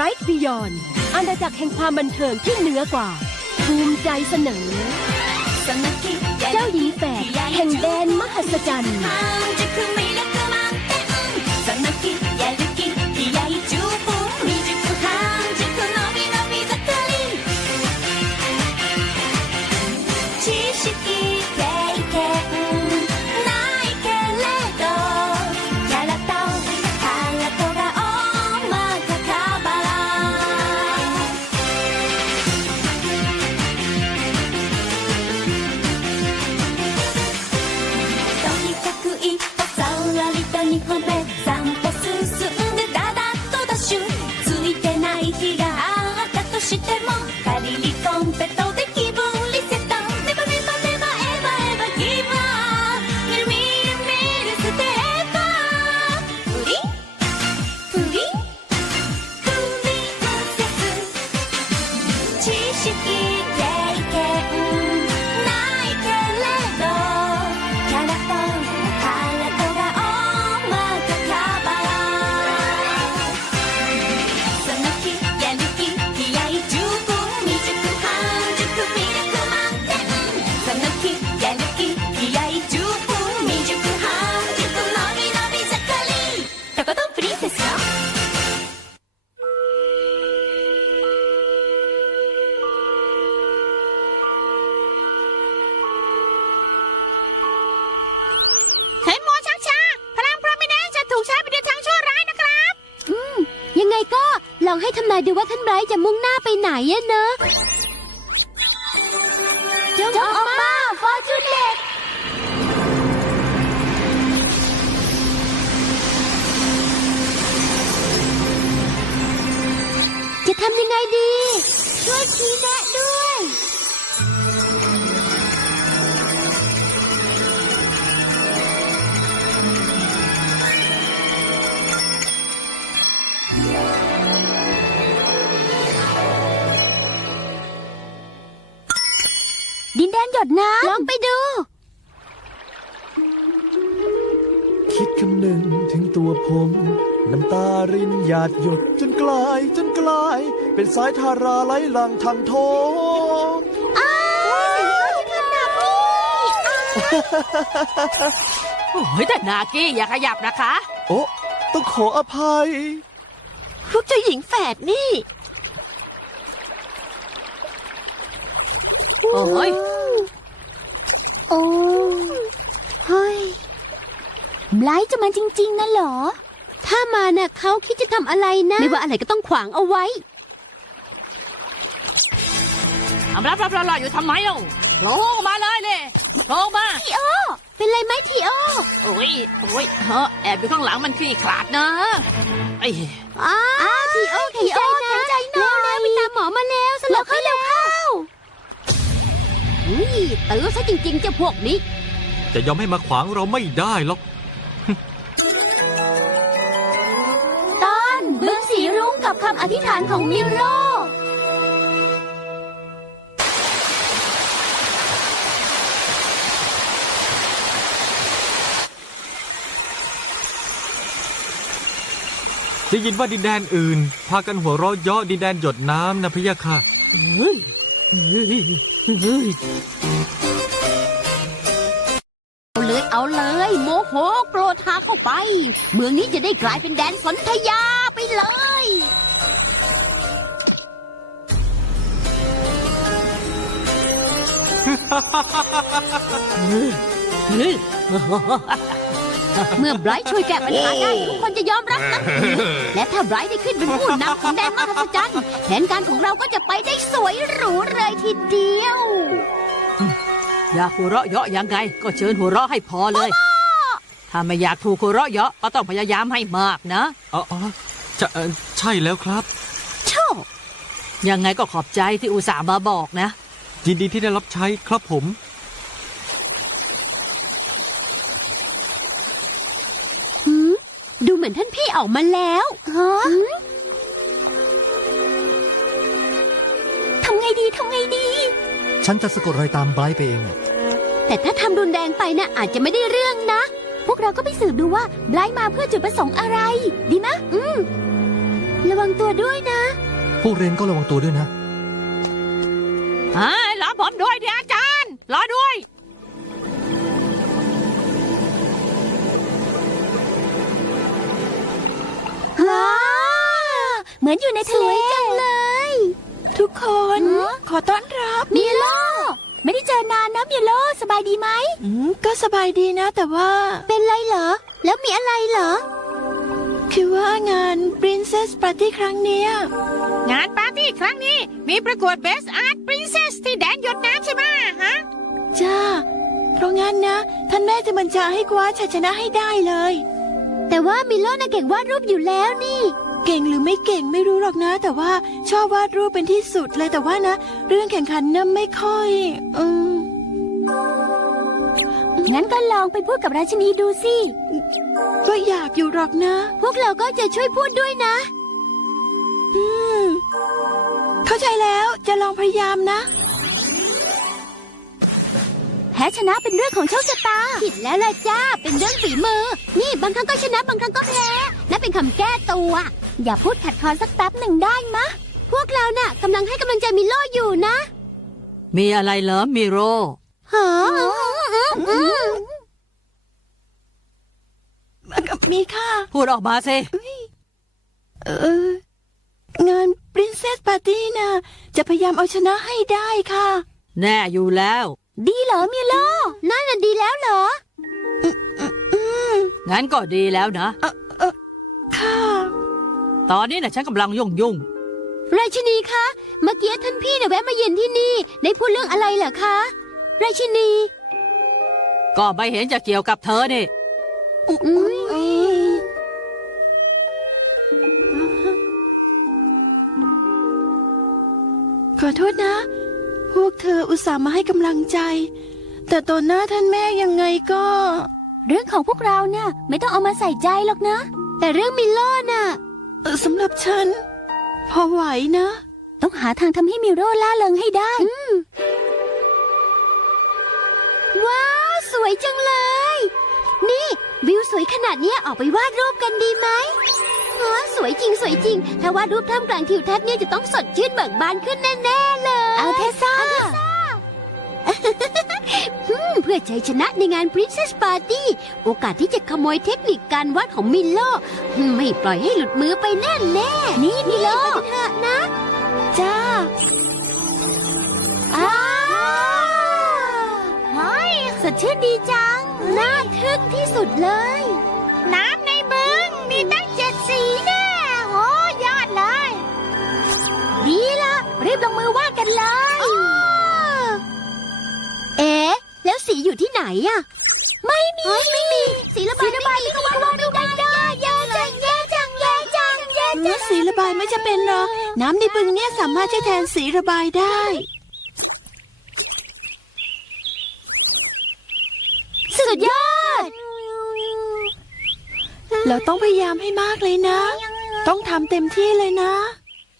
Bright Beyond อาณาจักรแห่งความบันเทิงที่เหนือกว่า ภูมิใจเสนอ เจ้าหญิงแฝดแห่งแดนมหัศจรรย์ อยดูว่าท่านไบรท์จะมุ่งหน้าไปไหนอะเนอะจงออกมาฟอร์จูเนตจะทำยังไงดี หยดน้ำลองไปดู คิดคำหนึ่งถึงตัวผม น้ำตารินหยาดหยดจนกลายจนกลาย เป็นสายทาราไหลหลังทางโทงโอ้ยแต่นากี้อย่าขยับนะคะ โอ้ต้องขออภัย พวกเจ้าหญิงแฝดนี่ โอ้ย โอ้เฮ้ยไบรท์จะมาจริง ๆนะเหรอ ถ้ามาน่ะเขาคิดจะทำอะไรนะ ไม่ว่าอะไรก็ต้องขวางเอาไว้ ทำรับรับรออยู่ทำไมเล่าโผล่ออกมาเลยเลยโผล่มา ทีโอ เป็นไรไหมทีโอโอ้ยโอ้ยเฮ้อแอบอยู่ข้างหลังมันคลี่ขลาดนะไอ้อ้าทีโอทีโอนะใจหน่อยเร็วๆไปตามหมอมาแล้วสลบให้แล้วอุ้ ยตื้อซะจริงๆเจ้าพวกนี้ จะยอมให้มาขวางเราไม่ได้หรอก ตอนบึงสีรุ้งกับคำอธิษฐานของมิโร ได้ยินว่าดินแดนอื่น พากันหัวเราะเยาะดินแดนหยดน้ำนะพะยะค่ะ เฮ้ยเฮ้ย เฮ้ยเอาเลยเอาเลย โมโหโกรธาเข้าไป เมืองนี้จะได้กลายเป็นแดนสนธยาไปเลย เฮ้ยเมื่อไบรท์ช่วยแก้ปัญหาได้ทุกคนจะยอมรับนะและถ้าไบรท์ได้ขึ้นเป็นผู้นำของแดนมหัศจรรย์แผนการของเราก็จะไปได้สวยหรูเลยทีเดียว อยากหัวเราะเยาะยังไง ก็เชิญหัวเราะให้พอเลย ถ้าไม่อยากถูกหัวเราะเยาะก็ต้องพยายามให้มากนะอ๋ออ๋อจะเอ่อใช่แล้วครับโชคยังไงก็ขอบใจที่อุตส่าห์มาบอกนะ ยินดีที่ได้รับใช้ครับผม หืมดู เหมือนท่านพี่ออกมาแล้วฮะทำไงดีทำไงดี ฉันจะสะกดรอยตามไบรท์ไปเองแต่ถ้าทำรุนแรงไปนะอาจจะไม่ได้เรื่องนะ พวกเราก็ไปสืบดูว่าไบรท์มาเพื่อจุดประสงค์อะไร ดีมะอืม ระวังตัวด้วยนะ พวกเรนก็ระวังตัวด้วยนะ เฮ้ยรอผมด้วยดิอาจารย์ รอด้วย มือนอยู่ในทะเลจังเลย ทุกคนหือขอต้อนรับมิโล ไม่ได้เจอนานนะมิโลสบายดีไหมอืมก็สบายดีนะ แต่ว่า เป็นไรเหรอ แล้วมีอะไรเหรอ คือว่างาน Princess Party ครั้งเนี้ยงานปาร์ตี้ครั้งนี้ มีประกวด Best Art Princess ที่แดนหยดน้ำใช่ไหมฮะ จ้า เพราะงั้นนะ ท่านแม่จะบัญชาให้คว้าชัยชนะให้ได้เลย แต่ว่ามิโลน่ะเก่งวาดรูปอยู่แล้วนี่ เก่งหรือไม่เก่งไม่รู้หรอกนะ แต่ว่าชอบวาดรูปเป็นที่สุดเลยแต่ว่านะ เรื่องแข่งขันน่ะไม่ค่อย อืมงั้นก็ลองไปพูดกับราชินีดูสิ ก็อยากอยู่หรอกนะ พวกเราก็จะช่วยพูดด้วยนะ อืม เข้าใจแล้วจะลองพยายามนะแพ้ชนะเป็นเรื่องของโชคชะตา ผิดแล้วล่ะจ้า เป็นเรื่องฝีมือ นี่บางครั้งก็ชนะบางครั้งก็แพ้นั่นเป็นคำแก้ตัว อย่าพูดขัดคอสักแป๊บหนึ่งได้มะ พวกเราน่ะกำลังให้กำลังใจมิโลอยู่นะมีอะไรเหรอมิโรฮะมีค่ะ พูดออกมาสิ เออ งาน Princess Party นะจะพยายามเอาชนะให้ได้ค่ะ แน่อยู่แล้ว ดีเหรอมิโลนั่นน่ะดีแล้วเหรออืมงั้นก็ดีแล้วนะค่ะ ตอนนี้นะฉันกำลังยุ่งยุ่งราชินีคะ เมื่อกี้ท่านพี่น่ะแวะมาเย็นที่นี่ ได้พูดเรื่องอะไรเหรอคะ ราชินีๆก็ไม่เห็นจะเกี่ยวกับเธอนี่อืมขอโทษนะ พวกเธออุตส่าห์มาให้กำลังใจ แต่ต่อหน้าท่านแม่ยังไงก็ เรื่องของพวกเราน่ะไม่ต้องเอามาใส่ใจหรอกนะ แต่เรื่องมิโลน่ะเอ่อ สำหรับฉัน พอไหวนะ ต้องหาทางทำให้มิโรล่าเริงให้ได้ ว้าว สวยจังเลย นี่ วิวสวยขนาดเนี้ยออกไปวาดรูปกันดีไหมอ๋อสวยจริงสวยจริง ถ้าวาดรูปท่ามกลางทิวทัศน์เนี่ยจะต้องสดชื่นเบิกบานขึ้นแน่ ๆ เลย เอาเทซ่า เพื่อชัยชนะในงาน Princess Party โอกาสที่จะขโมยเทคนิคการวาดของมิลโล ไม่ปล่อยให้หลุดมือไปแน่แน่ๆนี่มิลโลเถอะนะ จ้าอ้าวเฮ้ยสดชื่นดีจัง น่าทึ่งที่สุดเลย น้ำในบึงมีตั้งเจ็ดสีแน่โอ้ยอดเลย ดีละรีบลงมือวาดกันเลย สีอยู่ที่ไหนอะไม่มีไม่มี สีระบายไม่มีก็วาดไม่ได้แย่จังแย่จังแย่จังแย่จังสีระบายไม่จะเป็นหรอกน้ำในบึงเนี่ยสามารถใช้แทนสีระบายได้ สุดยอด เราต้องพยายามให้มากเลยนะ ต้องทำเต็มที่เลยนะ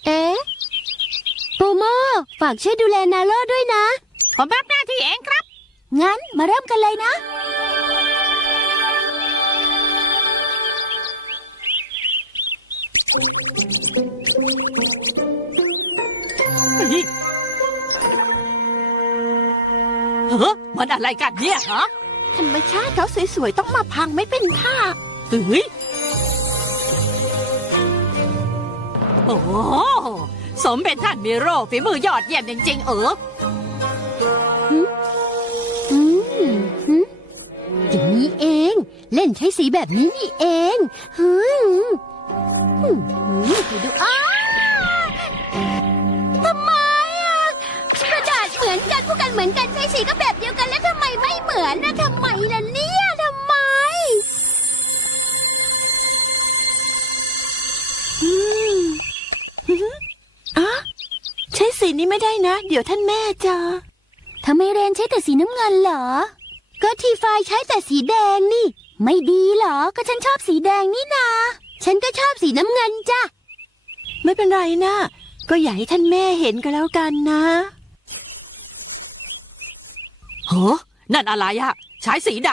เอ๊ะปูโมฝากช่วยดูแลนาโร่ด้วยนะ ผมรับหน้าที่เองครับ งั้นมาเริ่มกันเลยนะ เฮ้อมันอะไรกันเนี่ยฮะธรรมชาติเขาสวยๆ ต้องมาพังไม่เป็นท่าเฮ้ยโอ้โหสมเป็นท่านมิโรฝีมือยอดเยี่ยมจริงๆ เอออื เล่นใช้สีแบบนี้นี่เองฮึมหืมหืมไปดูอ้าทำไมอะกระดาษเหมือนกันพวกกันเหมือนกันใช้สีก็แบบเดียวกันแล้วทำไมไม่เหมือนนะทำไมล่ะเนี่ยทำไมอืมอะใช้สีนี้ไม่ได้นะ เดี๋ยวท่านแม่จะทำไมเรนใช้แต่สีน้ำเงินเหรอ ก็ทีไฟใช้แต่สีแดงนี่ ไม่ดีเหรอ ก็ฉันชอบสีแดงนี่นา ฉันก็ชอบสีน้ำเงินจ้ะ ไม่เป็นไรนะ ก็อย่าให้ท่านแม่เห็นก็แล้วกันนะเฮ้อนั่นอะไรอะใช้สีด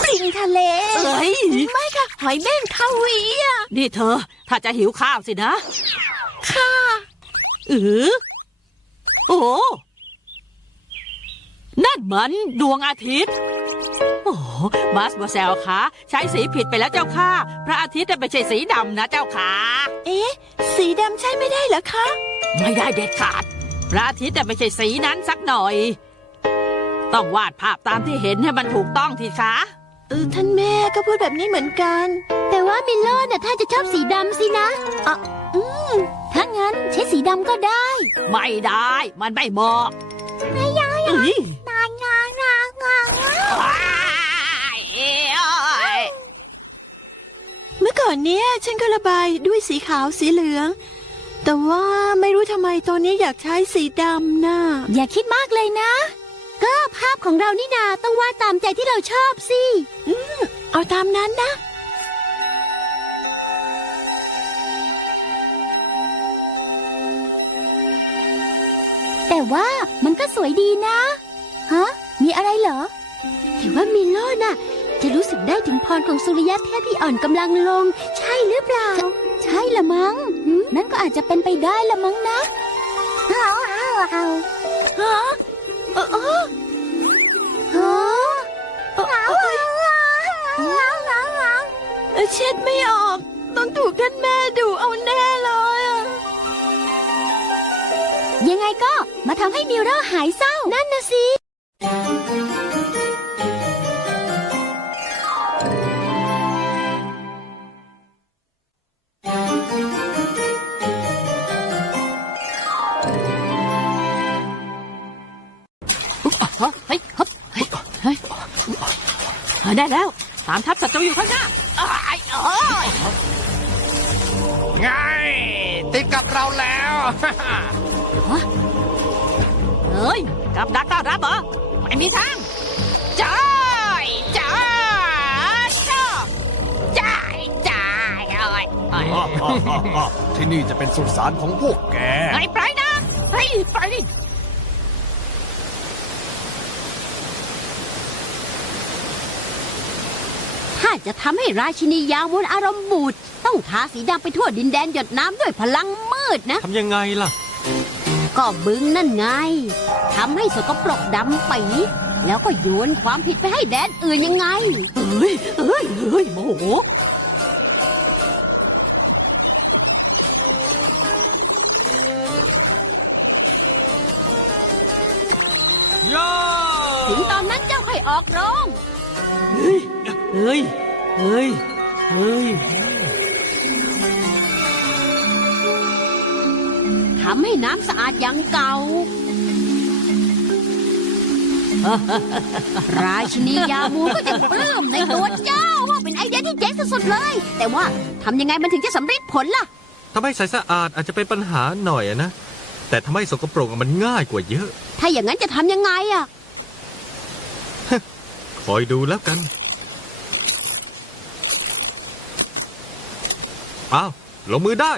ปลิงทะเลำเอ้ย ไม่ค่ะ หอยเม่นคาเวียร์นี่เธอ ถ้าจะหิวข้าวสินะคค่ะเออโอ้ นั่นมันดวงอาทิตย์ โอ้บัสบอเซลคะใช้สีผิดไปแล้วเจ้าค่ะ พระอาทิตย์น่ะไม่ใช่สีดำนะเจ้าค่ะ เอ๊ะ สีดำใช่ไม่ได้เหรอคะ ไม่ได้เด็ดขาด พระอาทิตย์น่ะไม่ใช่สีนั้นสักหน่อย ต้องวาดภาพตามที่เห็นให้มันถูกต้องทีคะเออท่านแม่ก็พูดแบบนี้เหมือนกัน แต่ว่ามิลโลน่ะถ้าจะชอบสีดำสินะอะอืมถ้างั้นใช้สีดำก็ได้ ไม่ได้ มันไม่เหมาะไม่ได้เอ้ย อก่อนเนี้ยฉันก็ระบายด้วยสีขาวสีเหลือง แต่ว่าไม่รู้ทำไมตอนนี้อยากใช้สีดำน่ะอย่าคิดมากเลยนะ ก็ภาพของเรานี่นาต้องวาดตามใจที่เราชอบสิเอาตามนั้นนะ แต่ว่ามันก็สวยดีนะ ฮะ มีอะไรเหรอถือว่ามิลโลน่ะ จะรู้สึกได้ถึงพรของสุริยะเทพที่อ่อนกำลังลง ใช่หรือเปล่า ใช่ละมั้ง นั่นก็อาจจะเป็นไปได้ละมั้งนะ เอาเอาเอาฮะเออเออฮะเออเออเออเออเช็ดไม่ออก ต้องถูกท่านแม่ดูเอาแน่เลยอะยังไงก็มาทำให้มิลเลอร์หายเศร้า นั่นนะสิ ฮ้ยเฮ้ยเฮ้ยเฮ้ยได้แล้ว ตามทัพศัตรูอยู่ข้างหน้าไอ้ายเอ้ยไงติดกับเราแล้วเฮ้ยกับดักต้อนรับเหรอไม่มีทางจ้ายจ้าจ้าจ้าจ้ายเอ้ยที่นี่จะเป็นสุสานของพวกแกไอ้ปล่อยนะเฮ้ยปล่อยดิ ถ้า จะทำให้ราชินียาวมนอารมณ์บูดต้องทาสีดำไปทั่วดินแดนหยดน้ำด้วยพลังมืดนะ ทำยังไงล่ะ ก็บึงนั่นไงทำให้สกปรกดำปีแล้วก็โยนความผิดไปให้แดนอื่นยังไงเฮ้ยเฮ้ยเฮ้ยโมโหย่าถึงตอนนั้นเจ้าค่อยออกโรง เฮ้ย เฮ้ยเฮ้ย เฮ้ยทำให้น้ำสะอาดอย่างเก่า ราชินียามูก็จะปลื้มในตัวเจ้าว่าเป็นไอเดียที่เจ๋งสุดๆเลย แต่ว่าทำยังไงมันถึงจะสำเร็จผลล่ะทำให้ใสสะอาดอาจจะเป็นปัญหาหน่อยอะนะ แต่ทำให้สกปรกอะมันง่ายกว่าเยอะ ถ้าอย่างนั้นจะทำยังไงอะ คอยดูแล้วกัน อ้าวลงมือได้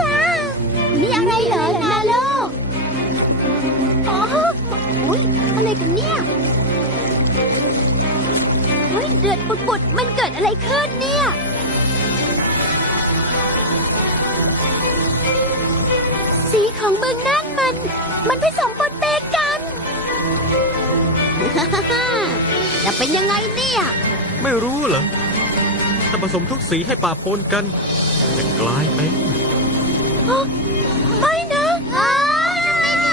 ว้านี่อะไรเหรอนาโลอ๋ออุ้ยอะไรกันเนี่ยเฮ้ยเดือดปุดๆมันเกิดอะไรขึ้นเนี่ย ของบึงนั่นมัน มันผสมปนเปกัน จะเป็นยังไงเนี่ย ไม่รู้เหรอ ถ้าผสมทุกสีให้ป่าปนกัน จะกลายเป็นไม่นะไม่ดี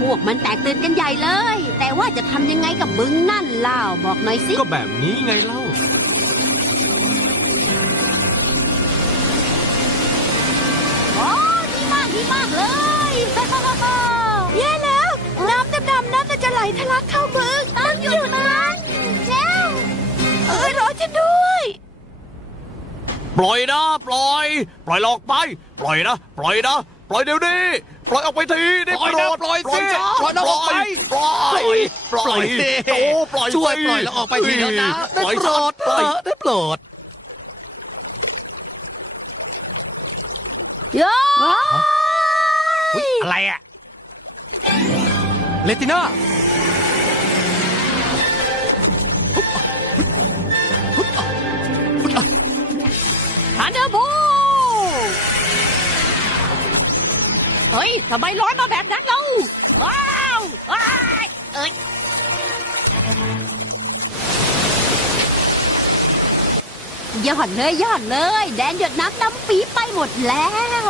พวกมันแตกตื่นกันใหญ่เลย แต่ว่าจะทำยังไงกับบึงนั่นเล่าบอกหน่อยสิ ก็แบบนี้ไงเล่า มากดีมากเลย แย่แล้ว น้ำดำๆนั้นน่ะจะไหลทะลักเข้าบึงต้องหยุดมันเจ้าเอ้ยรอฉันด้วย ปล่อยนะ ปล่อย ปล่อยหลอกไป ปล่อยนะ ปล่อยนะ ปล่อยเดี๋ยวนี้ ปล่อยออกไปทีได้โปรดปล่อยสิปล่อยนะออกไป ปล่อย ปล่อยโอ้ปล่อยช่วยสิปล่อยแล้วออกไปทีเดียวนะปล่อยโปรดปล่อยได้โปรดโย่ อุ๊ยอะไรอะเลติน่าทันเดอร์โบเฮ้ย ทำไมร้อนมาแบบนั้นเราว้าวว้ายเอ้ยยอดเลยยอดเลย แดนหยดน้ำน้ำปีไปหมดแล้ว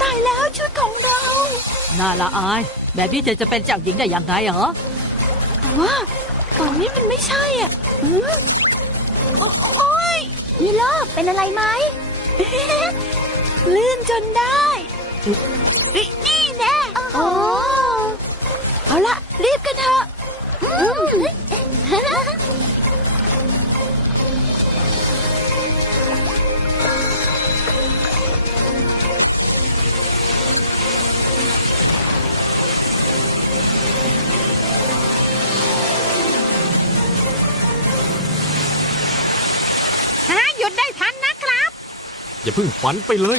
ตายแล้วชุดของเรา น่าละอาย แบบนี้เธอจะเป็นเจ้าหญิงได้ยังไงเหรอแต่ว่าตอนนี้มันไม่ใช่อะอืมโอโอ๊ยมีโลกเป็นอะไรไหมลื่นจนได้เฮ้ยนี่แน่โอ้เอาละรีบกันเถอะ ยุดได้ทันนะครับ อย่าเพิ่งฝันไปเลย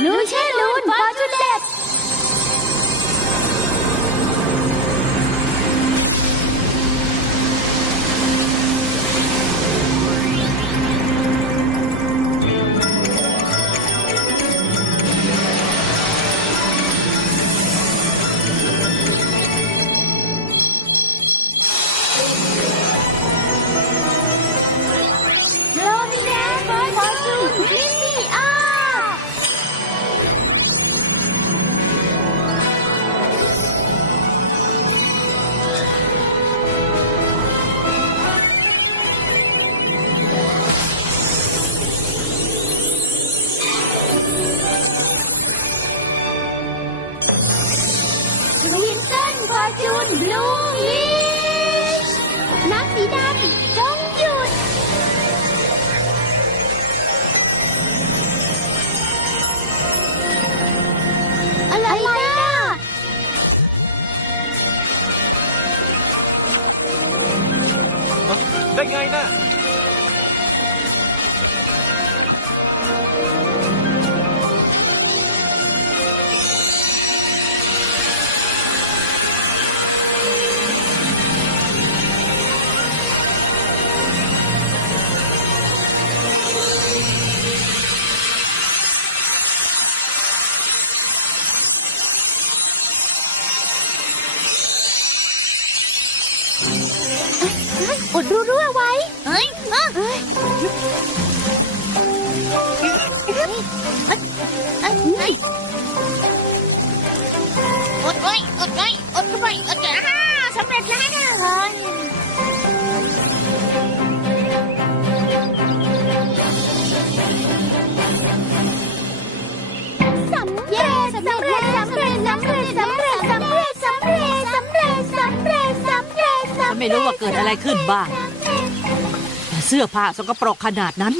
ノーシ จุนลูวิชนักสีดำจงหยุด อะไรนะได้ไงนะ ดรูรั่วไว้เฮ้ยเฮ้ยเฮ้ยอดไว้อดไว้อดไว้อดไว้ฮ่าสำเร็จแล้วนะเฮ้ยสำเร็จสำเร็จสำเร็จ ไม่รู้ว่าเกิดอะไรขึ้นบ้าง เสื้อผ้าสกปรกขนาดนั้น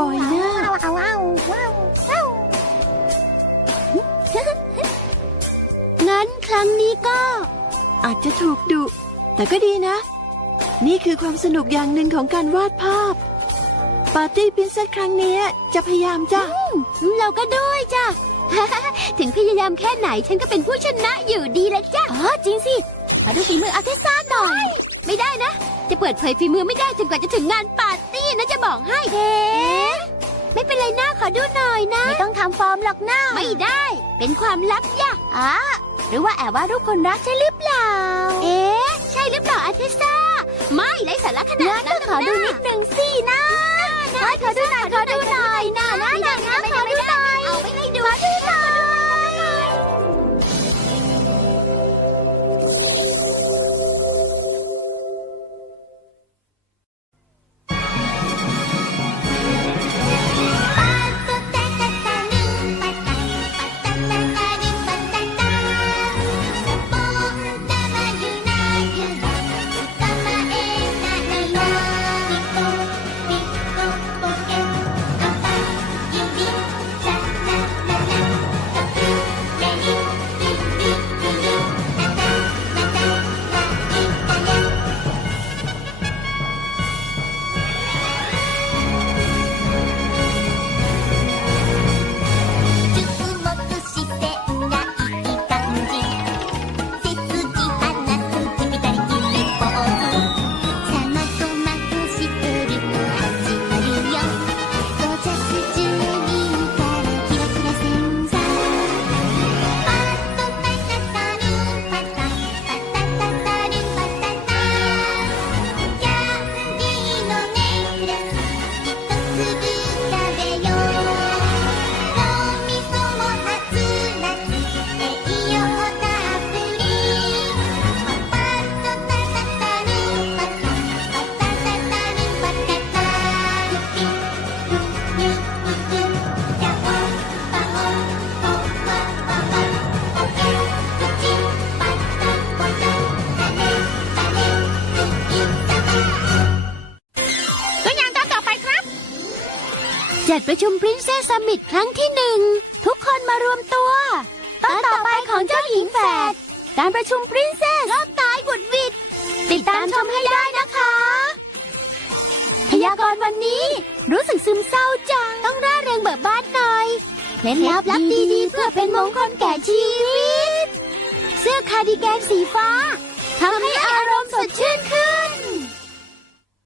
บ่อยๆนะงั้นครั้งนี้ก็ อาจจะถูกดุแต่ก็ดีนะ นี่คือความสนุกอย่างหนึ่งของการวาดภาพปาร์ตี้พินเซสครั้งเนี้ยจะพยายามจ้ะ เราก็ด้วยจ้ะ ถึงพยายามแค่ไหนฉันก็เป็นผู้ชนะอยู่ดีแล้วจ้ะอ๋อจริงสิขอดูฝีมืออาร์เทซ่าหน่อย ไม่ได้นะ จะเปิดเผยฝีมือไม่ได้จนกว่าจะถึงงานปาร์ตี้นะจะบอกให้เฮ้ไม่เป็นไรนะขอดูหน่อยนะ ไม่ต้องทำฟอร์มหรอกนะไม่ได้ เป็นความลับย่ะอ๋อหรือว่าแอบว่ารูปคนรักใช่หรือเปล่า เอ๊ะ ใช่หรือเปล่าอาร์เทซ่า ไม่ไรสาระขนาดนั้นก็ขอดูนิดนึงสินะ นะข ประชุม Princess Summit ครั้งที่หนึ่งทุกคนมารวมตัวตอนต่อไปของเจ้าหญิงแฝดการประชุม Princess รอบตายบุดวิดติดตามชมให้ได้นะคะ พยากรณ์วันนี้รู้สึกซึมเศร้าจัง ต้องร่าเริงเบิกบานหน่อยเคล็ดลับลับดีๆ เพื่อเป็นมงคลแก่ชีวิต เสื้อคาร์ดิแกนสีฟ้าทำให้อารมณ์สดชื่นขึ้น